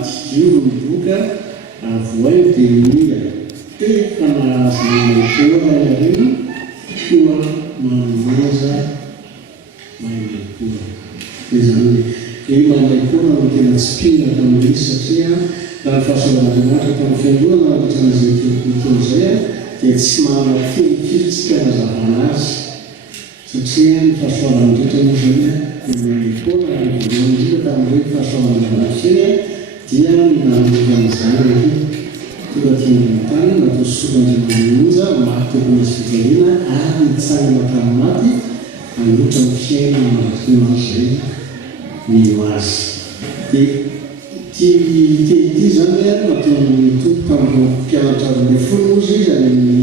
matyjoro miboka avoainy dia mia tefa nahazo maimaipoana ireny koa mameza maimaipoana. Dia zany hoe maimaipoana no tena tsy pina tamin'izy satria raha ny fahasoavan'Andriamanitra tamin'ny fiandohana napetrana izay fotoana izay dia tsy manana firy-firytsika nazavana azy satria ny fahasoavan'ny rehetra moa zany dia maimaipoana ny voalohany indrindra tamin'ireny fahasoavan'Andriamanitra ireny dia nanovana izany tonga tian'ny tany natao soran'Andriamanitra maty teo misy fijaliana ary nitsangana tamin'ny maty anotra ny fiainana mandrafinoana izay mino azy. Dia ity zany nataon'ny tompo tamin'ireo mpianatra roa folo moa izy amin'ny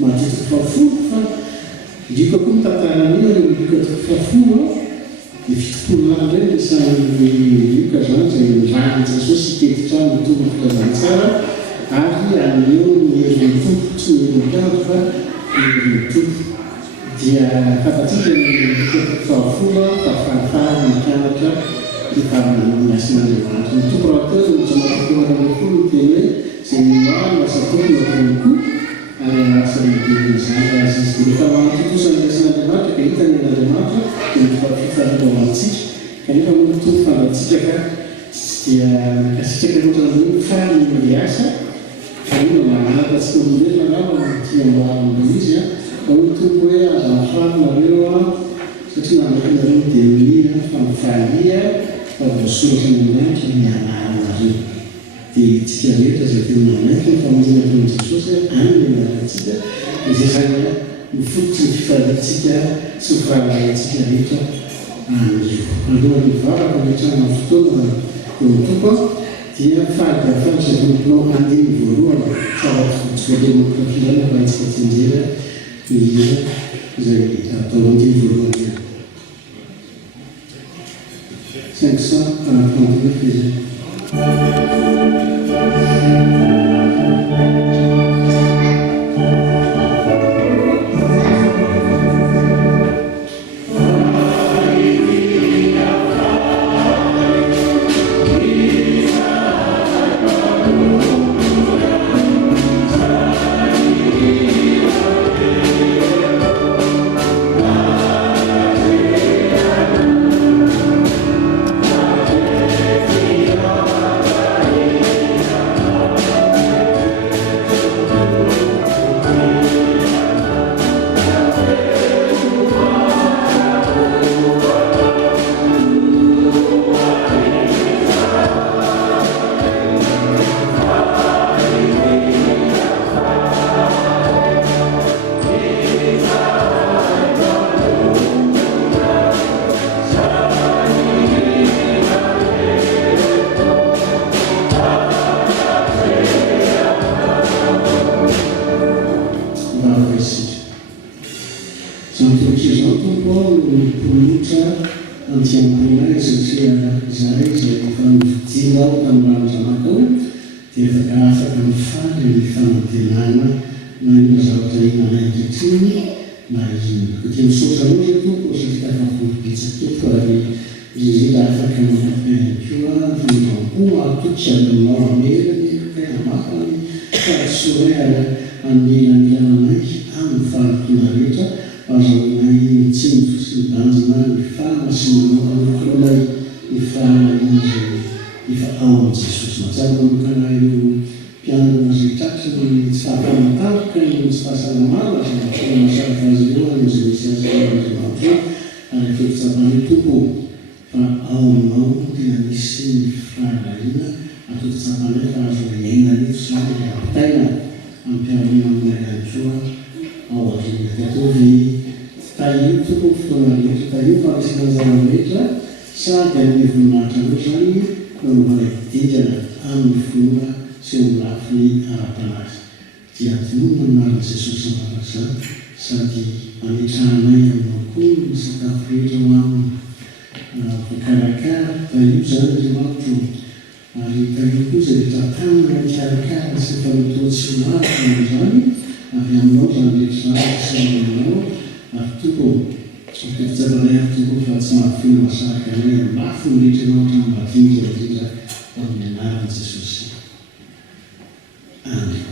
matetiky fahafolo fa ndrika koa mitantaran'io ary midika toko fahafolo dia fitopolo any ireny resan'ny ioka zany zay rany Jesosy hitetika mitombo filazantsara ary aneo ny herin'ny tompo tsy ny herin'ny mpianatra fa herin'ny tompo. Dia fantatsika ny toko fahafolo fahafarafahany ny mpianatra hifamin'ny asin'Andriamanitra. Ny tompo raha teo ny tsamatokona folo ny teny hoe zay minoany lasa tompo natony koa ary asa lehibe izany azy izy. Dia rehefa manatotosany ny asin'Andriamanitra ka hitany an'Andriamanitra dia mifafitafita ho antsika kanefa moa ny tompo fantatsika ka dia mikasitraka loatra hoe faly ny asa fa io manaraka tsy olombelona angamba tia ambaran'ilay izy fa hoe tompo hoe azafany nareo satria nanakinareo dia mia fa mifalia fa voasoratra ny Andriamanitra ny anaranareo. Dia tsika rehetra izay tena manaiky ny famonjena taon'i Jesosy any ny anarantsika izay zany mifototra ny fifaliantsika sy ny fahalalantsika rehetra an'io. Alohan'ny mivavaka mitrana fotoana eo ny tompo dia fahadafana izay tomponao andiny voalohany tsara voalohany fa antsika tsinjera ny hira izay atao andiny voalohany ihany. 539 izy. amin'ny anarany Jesosy. Amen.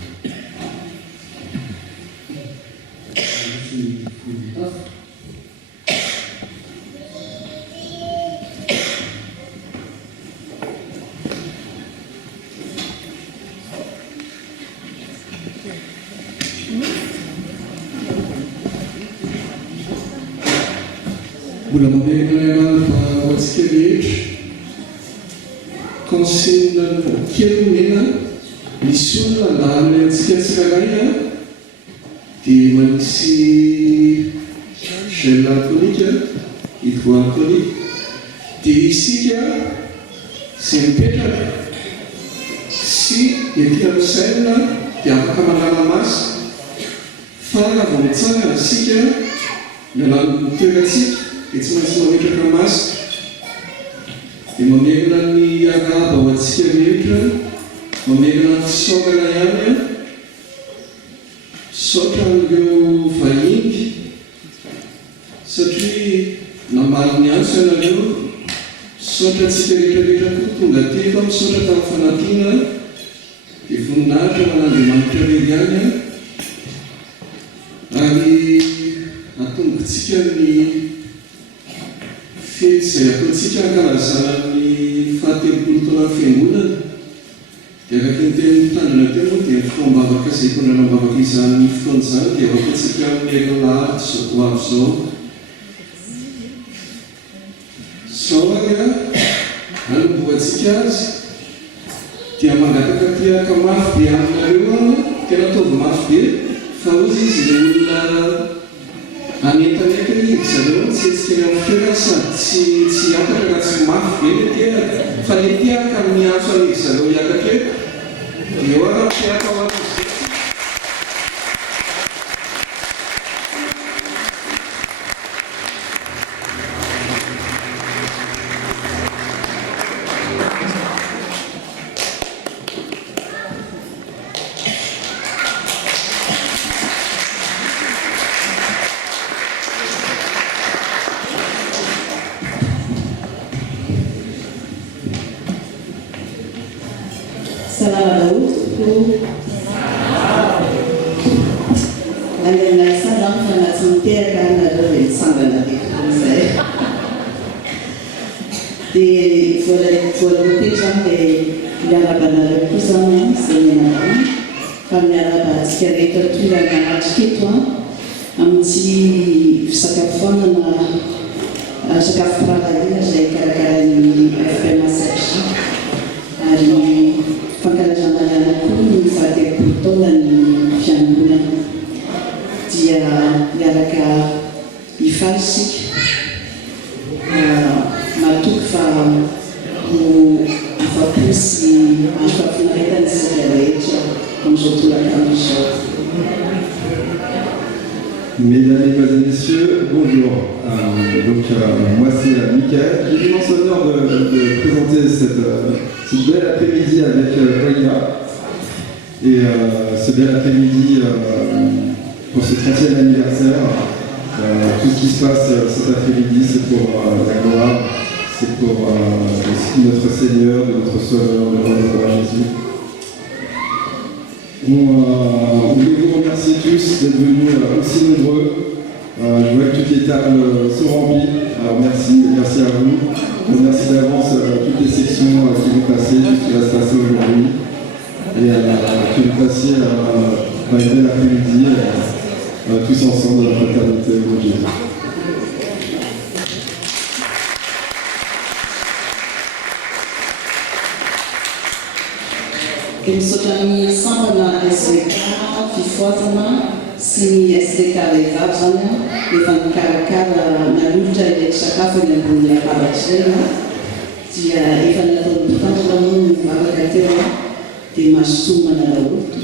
Mbola mamegnana fa hoantsika rehetra konsenina kely mena misy olona andalina antsika tsirairay dia manisy gel alcoolique hydroalcoolique dia isika izay mipetraka sy ety amin'ny saina dia afaka manala masy fa raha vao mitsangana isika mialany toerantsika dia tsy maintsy mametraka masika dia mamerina ny araba ho antsika rehetra mamerina ny fisaorana ihany saotra n'ireo vahiny satria namaly ny anso ianareo saotra antsika rehetrarehetra koa tonga teko misaotra tamin'ny fanampiana dia voninahitra man'Andriamanitra rery ihany ary atongitsika ny fety izay ataontsika hankalazana ny faha-telopolo taona ny fiangonana dia araka ny teny mitandrina teo moa dia fotoam-bavaka izay tondrana-bavaka izany fotoana izany dia avatantsika amin'ny herinaratra ho avy izao. Izao ary anomboantsika azy dia mangataka tiaka mafy be aminareo tena ataovy mafy be fa ozy izy ilay olona anentaneka izy zareo tsy etsika amin'ny toerana sady tsy hiakatra raha tsy mafy be le teraka fa le tiaka amin'ny antso an'izy zareo hiakatra eo dia eo ara tiaka ho azy. Mesdames et messieurs, bonjour. Moi c'est Mickaël. J'ai l'immense honneur de présenter cette belle après-midi avec Olga. Et ce bel après-midi pour ce 30e anniversaire. Tout ce qui se passe cet après-midi, c'est pour la gloire, c'est pour notre Seigneur, notre Sauveur, notre roi Jésus. On voulait vous remercier tous d'être venus aussi nombreux. Je vois que toutes les tables sont remplies. Alors merci à vous. On remercie d'avance toutes les sections qui vont passer, tout ce qui va se passer aujourd'hui. Et que vous passiez un bel après-midi tous ensemble dans la fraternité de Jésus. Kimsotani sambana SDK fifuatana si SDK levazana evan karakara na luta ile sakafu na dunia barachela dia evan la tondukana na mungu mabakatera di masuma na lautu